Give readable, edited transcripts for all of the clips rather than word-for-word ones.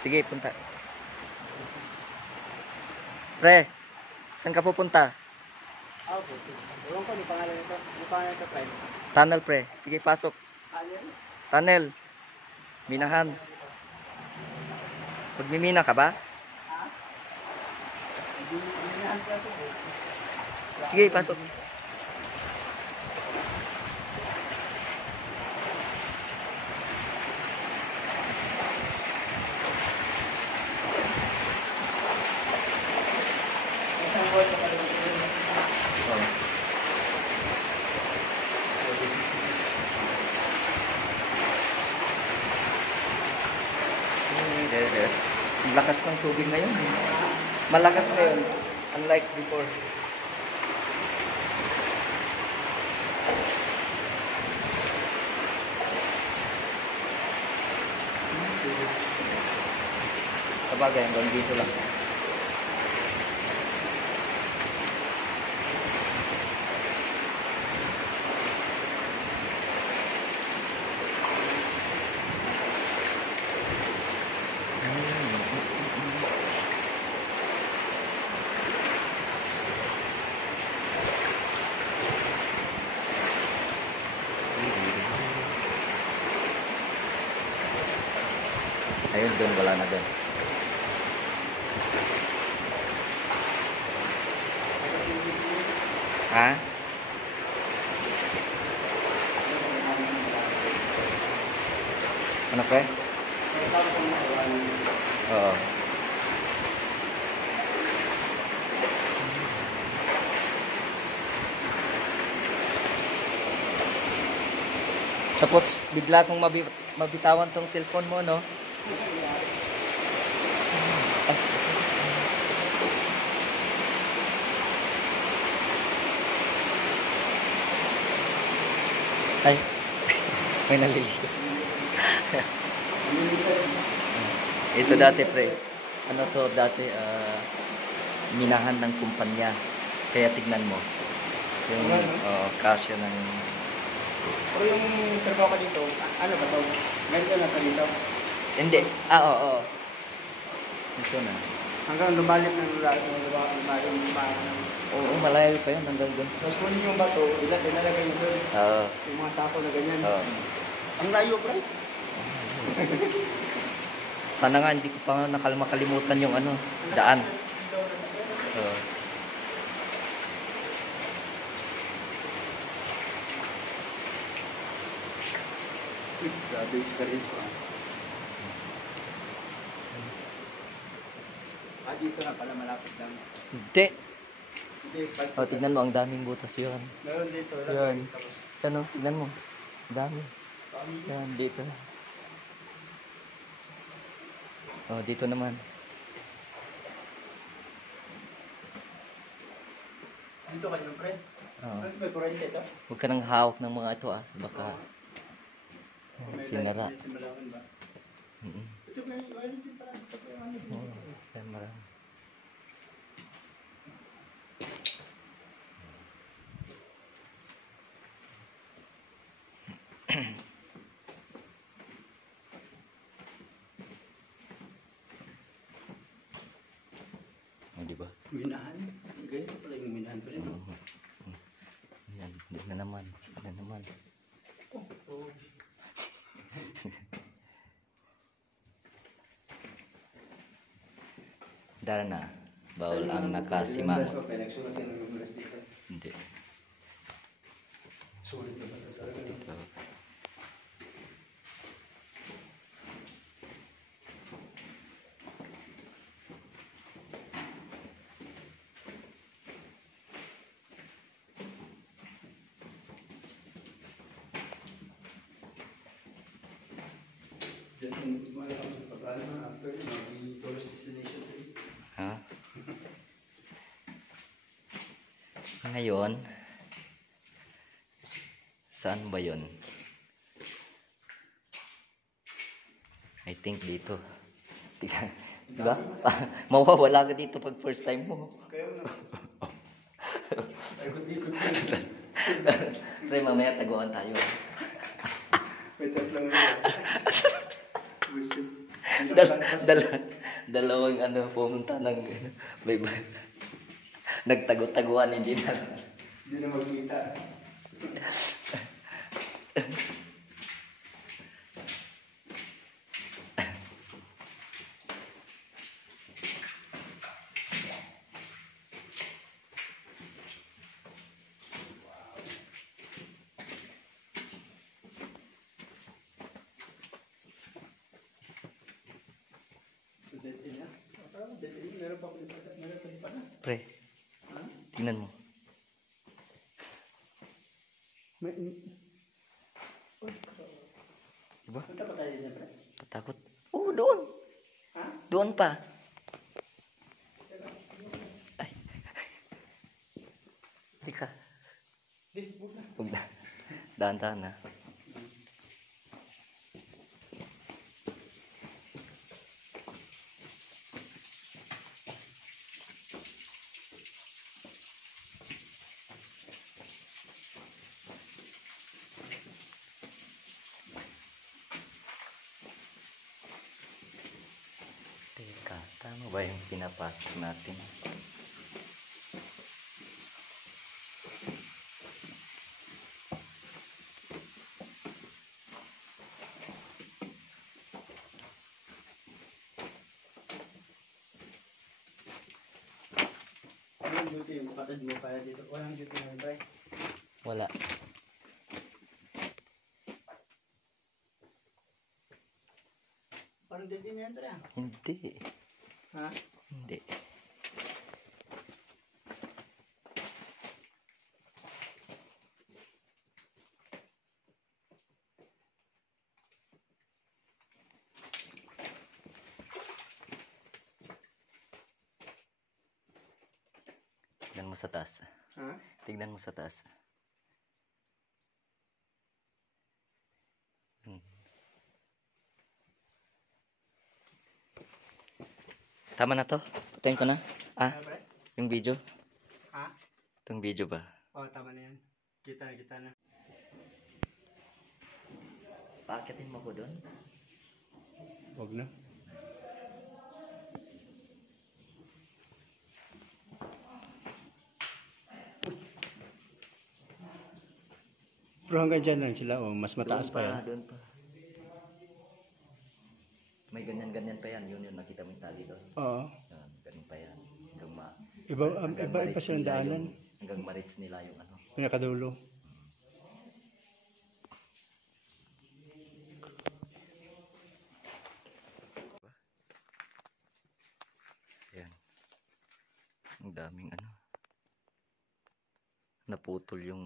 Sige, punta. Pre, saan ka pupunta? Okay. Ewan ko, yung pangalan nito. Yung pangalan nito, friend. Tunnel, pre. Sige, pasok. Alien? Tunnel. Minahan. Magmimina ka ba? Ha? Hindi na ka ito eh. Sige, pasok. Ang lakas ng tubig ngayon. Malakas ngayon. Unlike before. Sabagay, hanggang dito lang. Ayun, doon wala na doon. Ha? Ano pre? Oo. Tapos bigla kong mabitawan tong cellphone mo, no? Ay, may naliligo. Ito dati pre, ano to dati, minahan ng kumpanya. Kaya tignan mo. Yung kasya ng... Pero yung trabaho ka dito, ano ba ito? Ganito na ka dito? Hindi. Oo. Ito na. Hanggang lumalim ng lumalim. Oo, malayo pa yun hanggang doon. Tapos kung yung bato, ilalagay nyo doon. Oo. Yung mga sako na ganyan. Oo. Ang layo, pre. Sana nga hindi ko pa makalimutan yung ano, daan. Oo. Grabe experience ko. Dito na pala malapit lang. Hindi. Hindi, O, tignan mo, ang daming butas yun. meron dito. Yan. Ano, tignan mo. Ang dami. Yan, dito. O, dito naman. Dito kayo, pre. Oo. May kurente ito? Huwag ka nang hawak ng mga ito baka sinara. Ito may wiring din pala. Ito may ano din. Oo, yan marami. O, diba? Minahan. Ganito pala yung minahan pa rin. Yan, doon na naman. Yan naman. Darna, bawal ang nakasimangot. Nagsulat yan ng numeras dito. Hindi. Sulit na ba? Dito. After tourist destination. Ha? Ngayon, saan ba yun? I think dito. Diba? Mawawala ka dito pag first time mo. Kaya mo na. Ikot-ikot ka. Pre, mamaya taguan tayo. May tatlang rin. Busit. Dalawang ano, pumunta ng may nagtago-taguan hindi na. Hindi na magkita. Meron pa na. Pre, Ha? tingnan mo. May... Diba? Punta pa tayo dyan, pre? Takot. Oh, doon. Ha? Doon pa. Ay. Hindi ka. Di, huwag na. Huwag na. Dahan-dahan na. Teka, tama ba yung pinapasok natin? Anong duty yung kapatid mo kaya dito? Walang duty na, pre? Wala. Parang duty na yan, pre, ah. Hindi. Ha? Hindi. Tignan mo sa taas. Ha? Tignan mo sa taas. Tama na to? Patayin ko na? Ah, Ano, pre? yung video? Ha? Itong video ba? Oo, tama na yan. Kita na. Paakatin mo ko doon? Huwag na. Pero hanggang dyan lang sila, oh. Mas mataas pa yan. Doon pa. May ganyan-ganyan pa yan. Yun, nakita mo yung tali doon. Oo. Ganun pa yan. Iba pa silang daanan. Hanggang ma-reach nila yung ano. Pinakadulo. Ayan. Ang daming ano. Naputol yung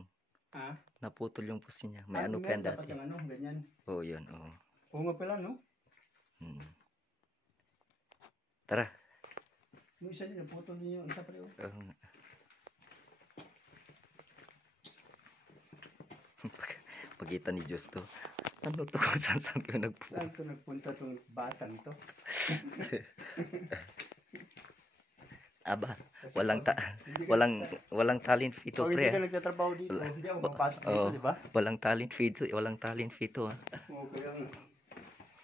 Ha? puso niya. May ano pa yan dapat dati. yung ano, ganyan. Oo, yun. Oo. Oo nga pala, no? Hmm. Tara. Yung isa din, naputol din yung isa pa rin. Oo nga. Pagkita ni Diyos to. Ano to kung saan kayo nagpunta? Saan to nagpunta tong batang to? Aba, walang talent fee to, Hindi ka pre. nagtatrabaho dito. Hindi ako mapasok dito, di ba? Walang talent fee to, ah. Oo, kaya nga.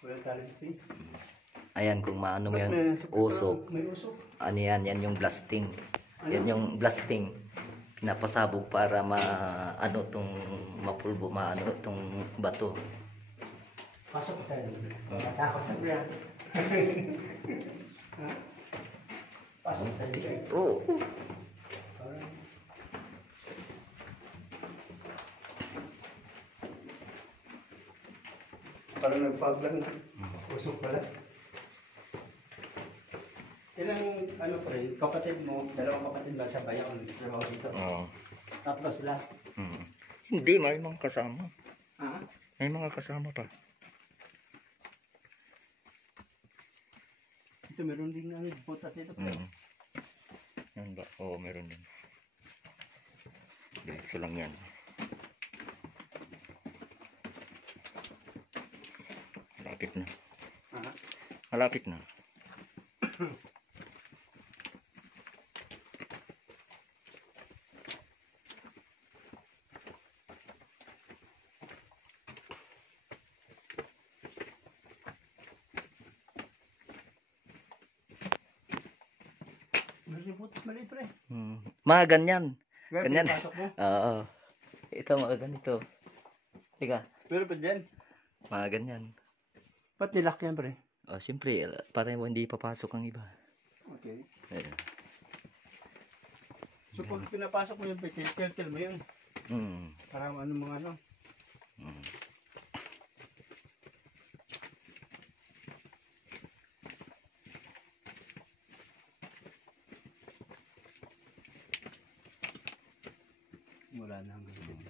Walang talent fee. Ayan, kung maano mo yan, usok. May usok. Ano yan yung blasting. Yan yung blasting. Pinapasabog para ano tong mapulbo, maano tong bato. Pasok ko tayo. Takot na pre. Ha? Pasok tayo. Oo. Parang nagpag lang. Usok pala. Ilang ano pre, kapatid mo, dalawang kapatid ba sa bayan ang trabaho dito? Oo. Tatlo sila. Hindi, may mga kasama. Ha? May mga kasama pa. Ito meron din ano, butas dito pre. Yan ba? Oo, meron din. Diretso lang yan. Malapit na. Ha? Malapit na. maliit pre. Mga ganyan. Ganyan. Pinapasok mo. Oo. Ito mga ganito. Teka, Pero pa dyan. mga ganyan. Ba't nilak yan pre? Siyempre, para hindi papasok ang iba. Okay. Ayun. So pag pinapasok mo yung titil mo yun. Para ano mga ano. Mula na hanggang doon.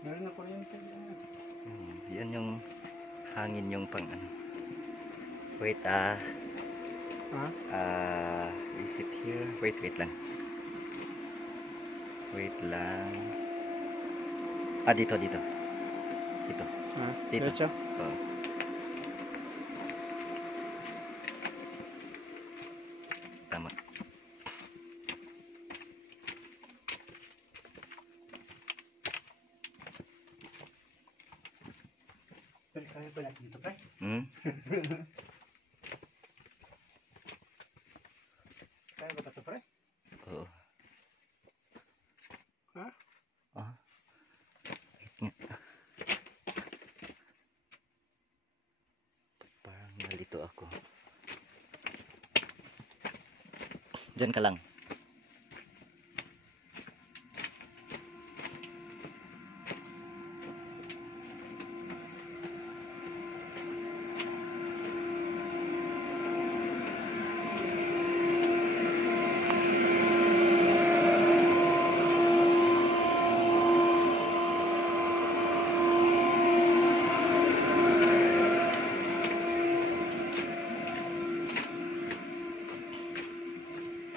Meron na kuryente. Yan yung hangin yung pang ano. Wait, Ha? is it here? Wait lang. Wait lang. Dito. Dito. Ha? Dito. Diretso? Oo. Tama. Pero kaya pa natin ito pre. Kaya ba ito pre? Oo. Ha? Wait nga. Parang nalito ako. Diyan ka lang.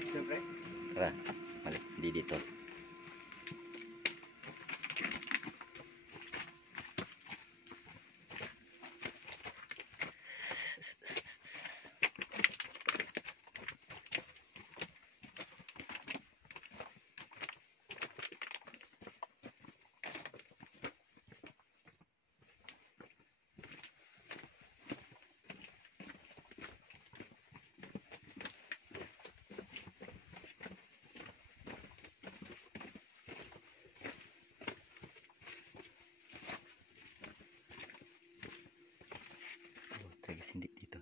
Siyempre. Tara. Mali. Di dito. Guys, hindi dito.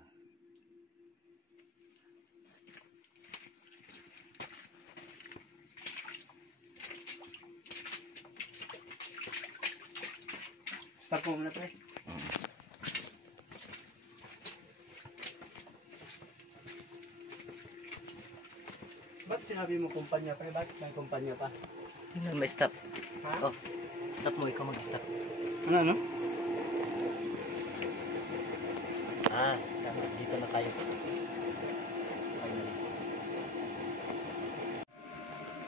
Stop mo muna pre. Ba't sinabi mo kumpanya pre? Bakit may kumpanya pa? May stop. Ha? Oh, stop mo. Ikaw mag-stop. Ano? Tama. Dito na tayo.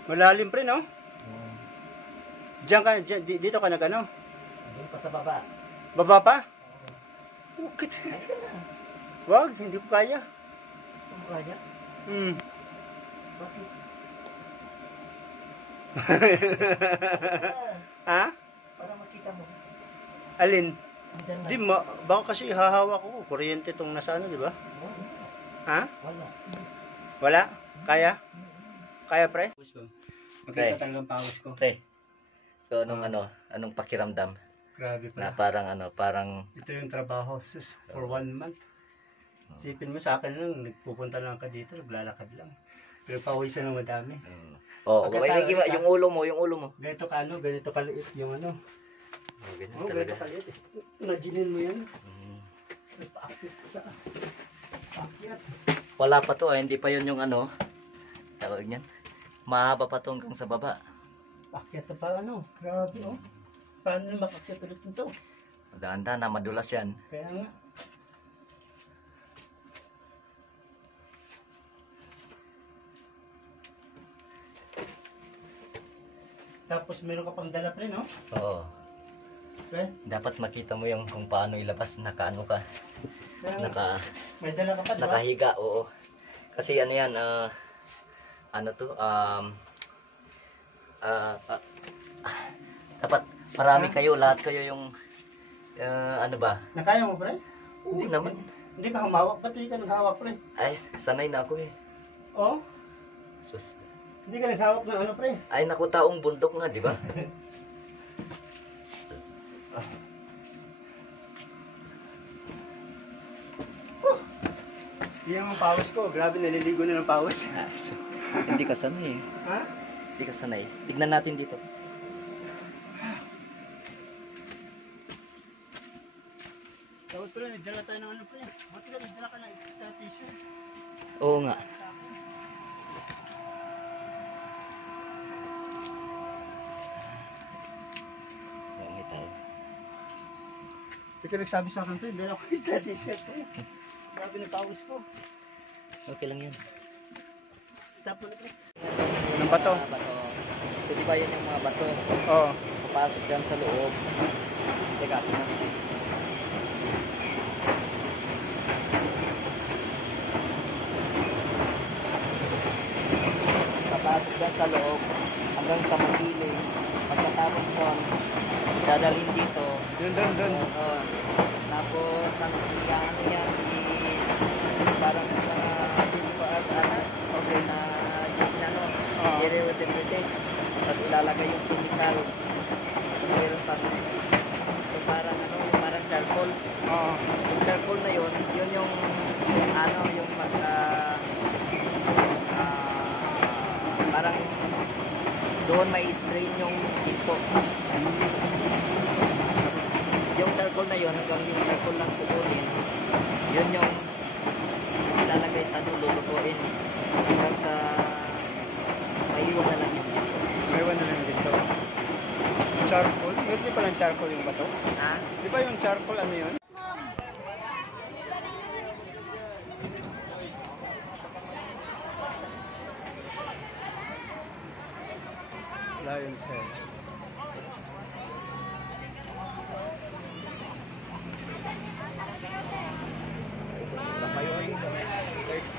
Malalim pre no? Diyan ka, dito ka nag-ano? Doon pa sa baba. Baba pa? Bakit? Wag, hindi ko kaya. Ang kanya? Bakit? Ha? Para makita mo. Alin? Andyan na. Di, baka kasi hahawa ko. Kuryente tong nasa ano, di ba? Ha? Wala. Wala? Kaya? Kaya pre? Pre. Makita talagang pawis ko. Pre. So, anong pakiramdam? Grabe Na pala. parang Ito yung trabaho sus, for 1 month. Isipin mo sa akin lang, nagpupunta lang ka dito, naglalakad lang. Pero pawisan ng madami. Pagkatao, yung ulo mo. Ganito ka ano, ganito kaliit yung ano. Ganyan Oh, talaga. ganito kaliit. Imaginin mo yan. Mm. Paakyat ka. Paakyat. Wala pa to, hindi pa yun yung tawag niyan. Mahaba pa to hanggang sa baba. Paakyat na pa ano. Grabe oh. Paano na makakyat ulit nito? Dahan-dahan na madulas yan. Kaya nga. Tapos meron ka pang dala pre, no? Oo. Pre? Dapat makita mo yung kung paano ilabas, nakaano ka. Kaya nga. May dala ka pa, di ba? Nakahiga, oo. Kasi ano yan, dapat marami kayo, lahat kayo yung Ano ba? Nakaya mo, pre? Oo naman. Hindi ka humawak. Ba't hindi ka naghawak, pre? Ay, sanay na ako eh. Oo. Sus. Hindi ka naghawak ng ano, pre? Ay, naku, taong bundok nga, di ba? Yan ang pawis ko. Grabe, naliligo na ng pawis. Hindi ka sanay eh. Ha? Hindi ka sanay. Tignan natin dito. Tawad pre, nagdala tayo ng ano, pre. Mati ka, nagdala ka ng extra tissue. Oo nga. May tayo. Hindi ka nagsabi sa akin, pre. Dala ko extra tissue, pre. Grabe na pawis ko. Okay lang yan. Stop mo na, pre. Yung Ng bato? mga So, di ba yun yung mga bato? Oo. Papasok dyan sa loob. Teka, tingnan. Papasok dyan sa loob hanggang sa mapiling. Pagkatapos nun, dadalhin dito. Doon. Tapos, ano yan, parang mga 24 hours ata. Okay. Na di inano, Oo. i-redegrade. Tapos ilalagay yung chemical. Tapos meron pang yung parang ano, yung parang charcoal. Oo. Yung charcoal na yun yung ano, yung pagka parang doon may strain yung ginto. Yung charcoal na yun, hanggang yung charcoal lang kukunin, yun yung ilalagay sa dulo, lutuin hanggang sa maiwan na lang yung ginto. May iwan na lang dito. Charcoal? Hindi pa lang charcoal yung bato? Ha? Di ba yung charcoal ano yun? Lion's Head. Mayroon po ata.